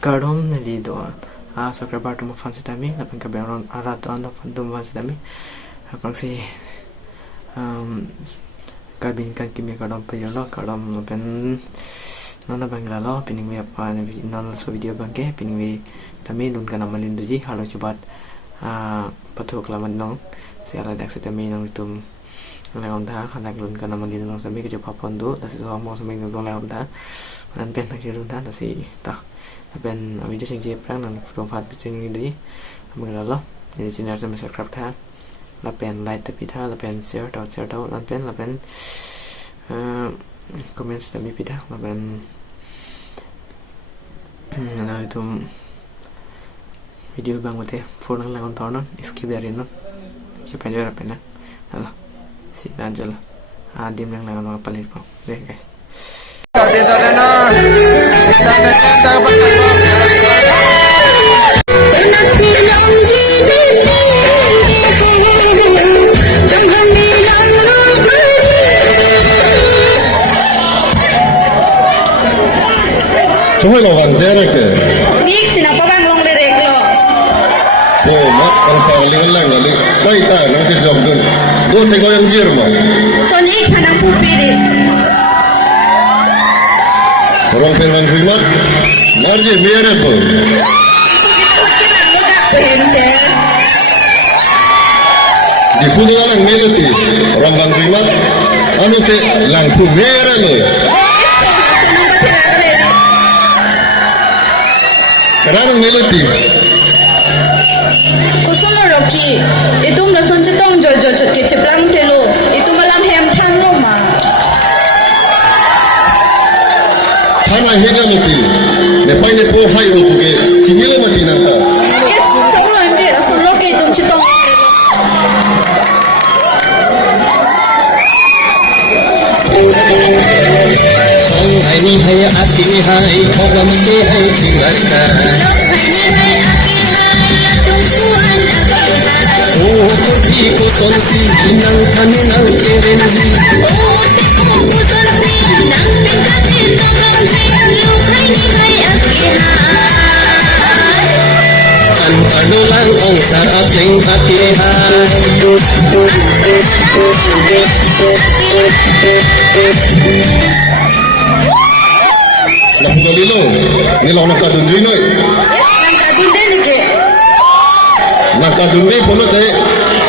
Kadom nali do subscriber to fan sitami lapan kabang arat on to fan sitami apang si karbin kan kimi kadom payolo kadom pen nona bangla lo pining we apa non so video bangke pining we tami dun kana malin duji halo cepat patuk laman nong siara dak sitami nong tum leon da kana dun kana malin nong sami ke cepat pondu dasi so mo sami nong leon da nan pen nak jirun da dasi takเป็นวิดีโอเชิงๆพรั้งนั้นโปรไฟล์เป็นจริงดีมือเราล่ะในช่องจะมีสักครับท่าเราเป็นไลค์แต่พิธาเราเป็นแชร์ต่อเราเป็นคอมเมนต์แต่มีพิธาเราเป็นเราitu video bang mate phone lang lang ton skip dari no siapa juga apa na Allah si Angela adim lang lang palit po deh guys Semua lawan derek ke? Ni sinapa bang long derek lo? Oh, mak kalau saya lengan kali, baik tak nanti jawab tu. Dua tengok yang jir mah. Soalnya kadang pupi deh. Orang pengen khidmat, marje mere pun. Di sini orang melati, orang bang khidmat, anu se langtu mere lo. Sekarang melati. Kusama Rocky, itu melasan cetong jojo ke ceplang telo, itu malam hem tang lo ma. Tanah hega mati, lepas ni po hai lo buke, sini lo mati nanta. Sama ande, asal Rocky itu cetong. Hai ni hai ati hai kolam ke hai cinta. Oh kursi ko tonsi nang kanang kerenji. Anu lang ong sarap sing ati hai. Nak buka dulu, ni lah nak kadun ni. Nang kadun ni ke? Nak kadun ni pun ada,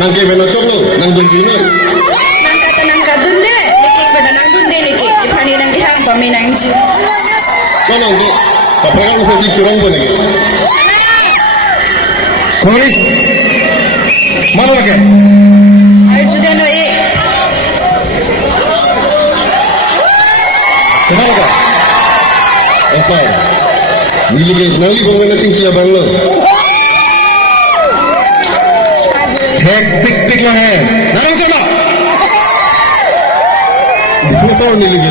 nak ke mana cok lo, nak bagi ni. Nang kadun deh, ni pada nang kadun ni ke? Ipani nang dihang pami nang ji. Mana ni? Apa yang aku fikir kurang pun ni. Kori, mana lagi? Ayo sudah no eh. Kenapa kau? Apa? Nili bangun nanti kia banglo. Tik lah hai. Narang sana. Dua tahun nili ke.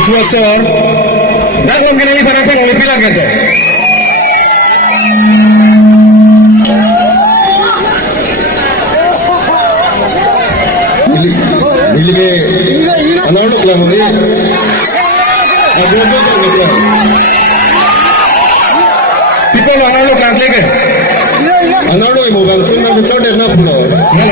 Dua tahun. Dah kan kena ni pada saya boleh pilih kita. Nili ke. Anak lu kelam ni. Ada apa kan? People are all looking at it. Another way, move on to the church and not know. No,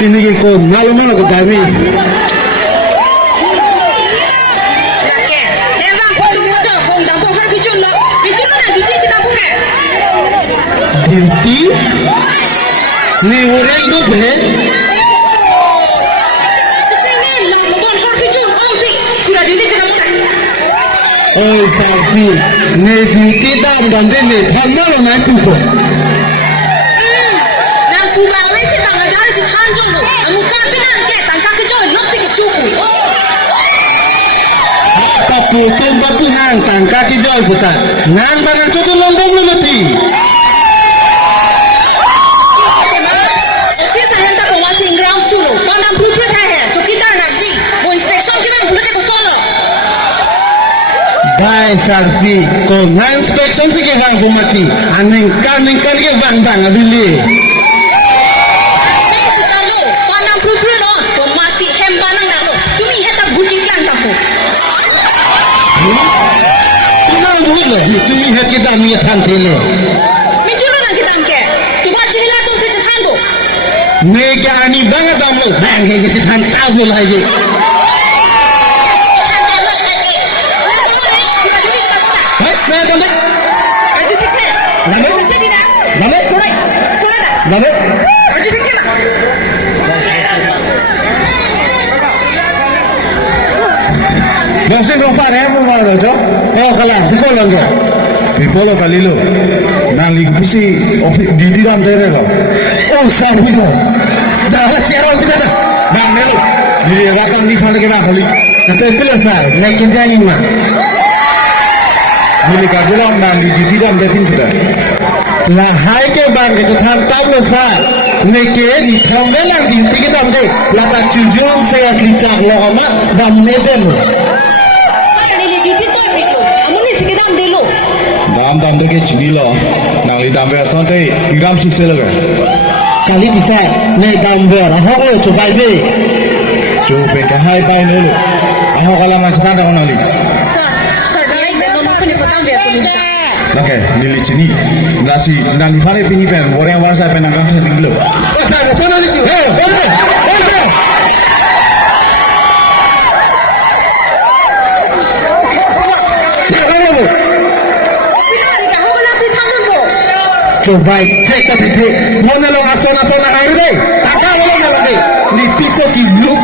ini kau malu-malu ke kami. Duty? Ni orang tu ber? Oh, sapi. Ni duty dah ganti ni. Hamil orang aku tu. Nang kubang ni si tang ada di kanjong tu. Muka pinan ke tangkap kejauh nak si kecupu. Papu tu papu nang tangkap kejauh kita. Nang bagai cucu lombong lu mati. Hai sarpi, kau ngan inspection sih ke bang kumati, anengkan ke bang abili. Sekali, panang pru no, masih hem panang nalo. Tumi heta buti kan tapo. Kenapa begitu? Itu lihat kita niat hantile. Mituro nang kita angke. Tu baca hela tu sejak hando. Nega ani banget kamu, bang kayak gitu hantabu lagi. Nah, kamu. Arju sikhe. Nama? Jadi na. Nama? Korai. Korai na. Nama? Arju sikhe na. Masih rofar ya mau mau tu? Oh kalah, bukan lagi. Bipolo kali lo, nali kusi ofis di dalam daerah lo. Oh sabu itu, dah cerah kita dah. Bang Melo, dia akan ni faham kita kali. Kata pilih saya, nak jangan mah. Bili kagulang nali di dalam daerah kita. Lah hai ke bang kita tahu lo saya. Neke di thongbe lang di kita amde. Lah tak jujur saya kicak lo ama, bang neden lo. Dam deke chini lo, nangli dam ber sonte iram sise lo kan. Kali bisa naik gambar, ahok lo coba be. Coba ke hai pai ne lo, aho kala macam mana nangli. Sir, dia ini memang punya petang biar punya. Oke, nili chini, nasi nangli fare pini pen, orang warsa pen nangkang thadi lo. Sana sana itu, hei, boleh. Coba cek ke titik, mana lo asal air deh, tak tahu lo lagi, ni pisau kilu.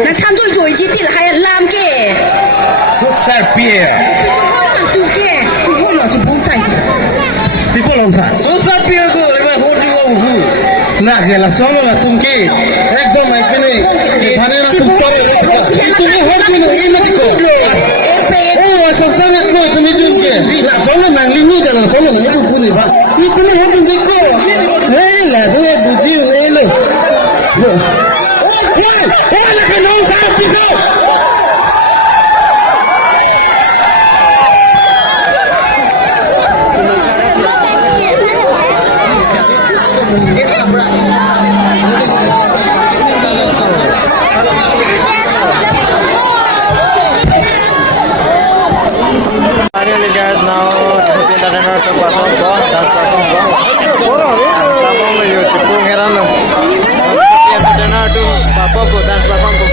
Nak tanjul jo iji til hai lam ke. Susah pia. Tu ke, tu lo tu bonsai. People lontar. Susah pia tu, lepas hoju uhu. Nak gela solo la tungki. Ekdom mai pini. Mana nak tumpah itu ni hoju ni ini ko. Oh, asal sangat ko tu ni tungki. Nak solo nang lini dalam solo ni itu pun ni pak. Itu ni hoju ni ko. Hei lah, tu ni buji ni lo. Oh, lepas nong sangat pisau. Finally guys, now discipline that another to perform go, dance perform go. And some of you should go here and discipline that another to perform go, dance perform go.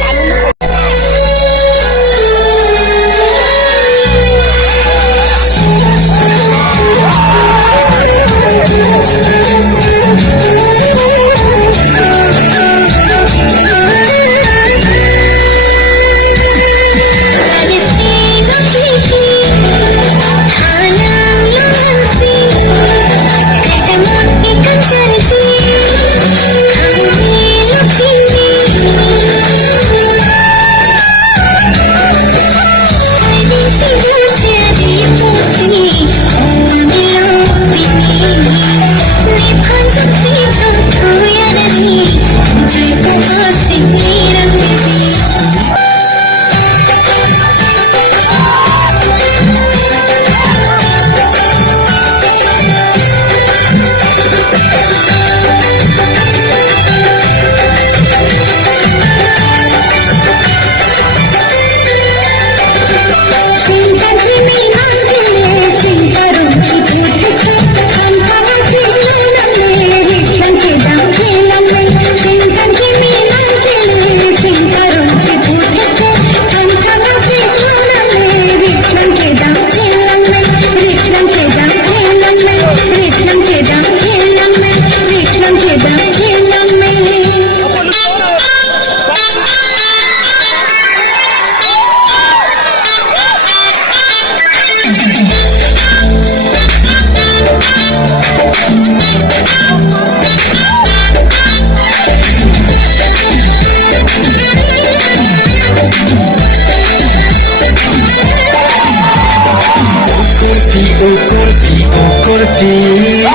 oporti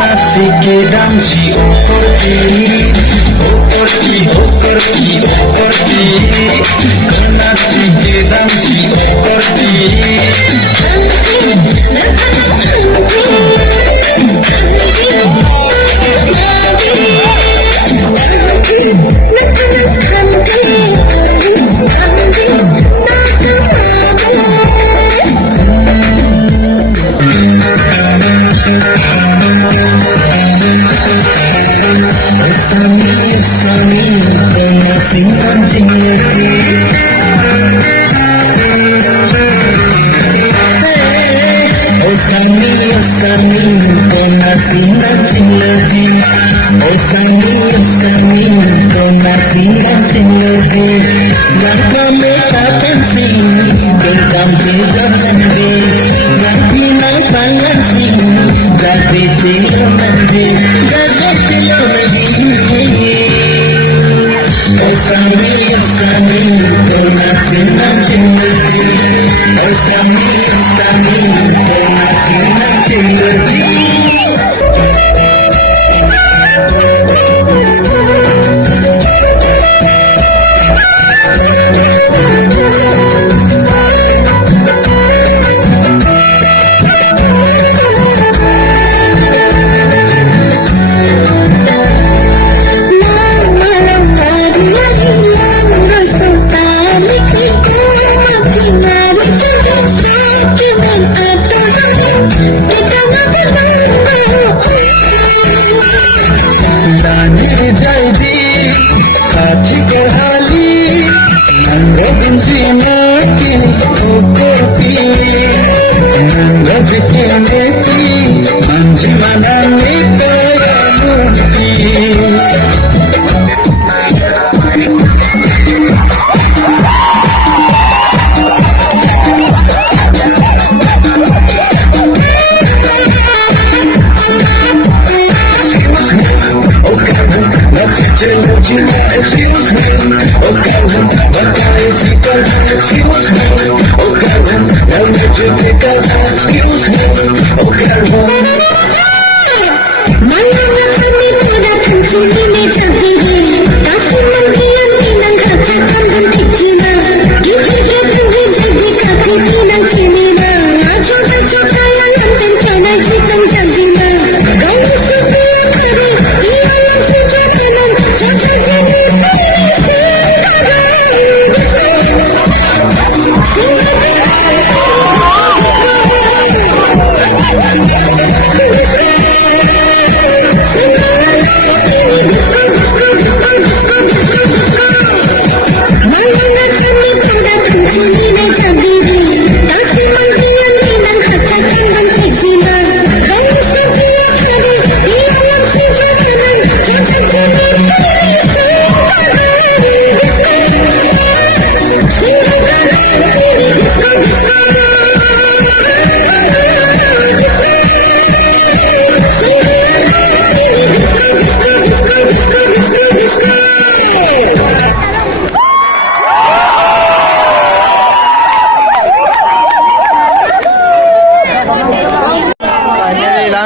nasi ke damji oporti oporti oporti oporti nasi ke damji oporti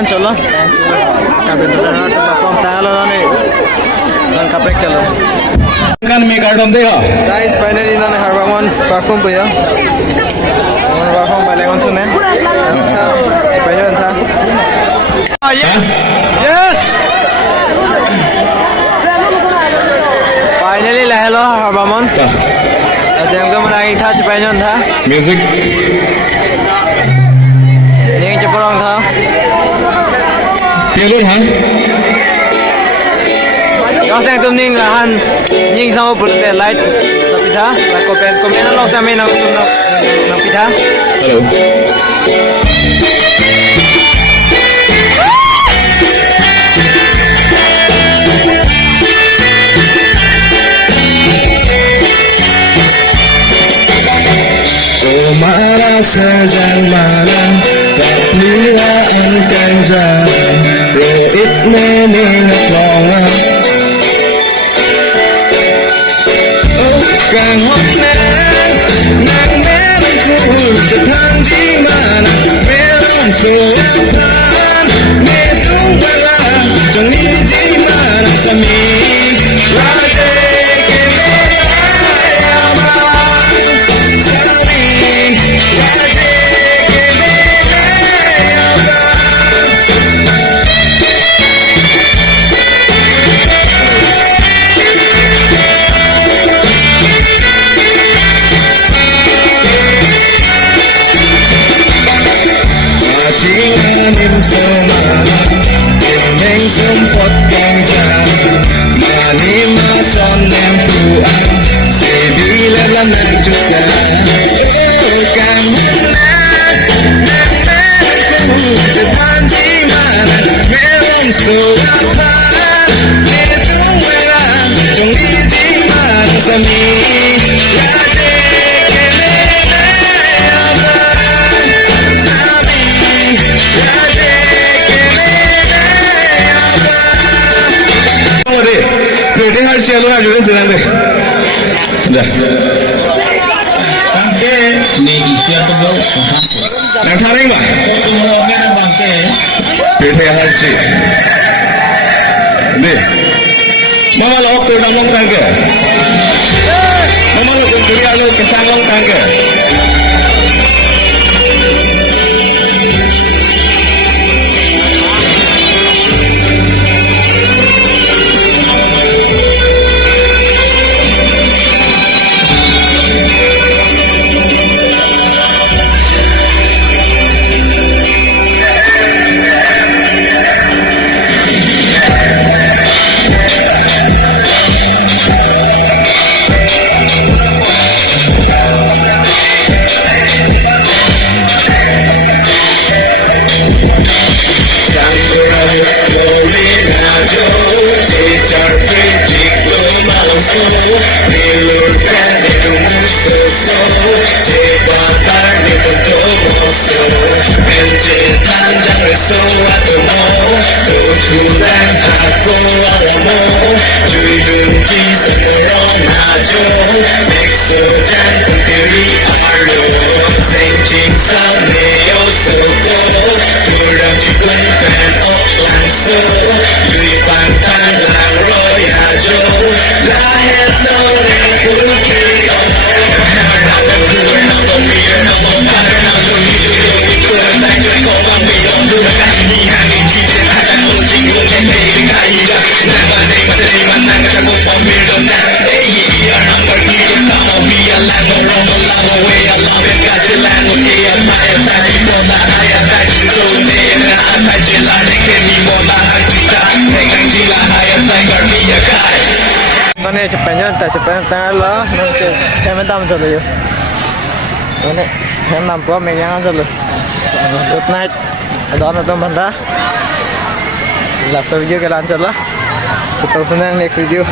चलो कभी तो perform तैयार हो नहीं कपड़े चलो kan me cardon deha guys finally इन्होंने हरवामन perform किया और परफॉर्म पहले कौन सुने पहले था यस फाइनली लहलो हरवामन ऐसे हमको मनाई था पहले था music नहीं चपरांग था Hello han Có sang tụi mình là han nhưng sau bật đèn light tập pita là comment nó lo sang bên nào tụi nó pita hello Mara sajan mana tak liha engkan jalan roit nening longa oh kang hot nang men kuจะทางที่mana merong so Pwede hal siya luna juga sedang dah. Bangke ni isia tu go. Nak tarik ba? Tunggu mana bangke. Pwede hal si. Ni. Mama lo tu dah mong tangga. Mama lo tu dia lo kesang mong tangga. Mana sepanjang tak sepanjang tengah lah nanti saya minta mencoba you. Ini saya mampu menyanyi dulu. Good night. Ada orang benda. Last video ke lancar lah. Seterusnya next video.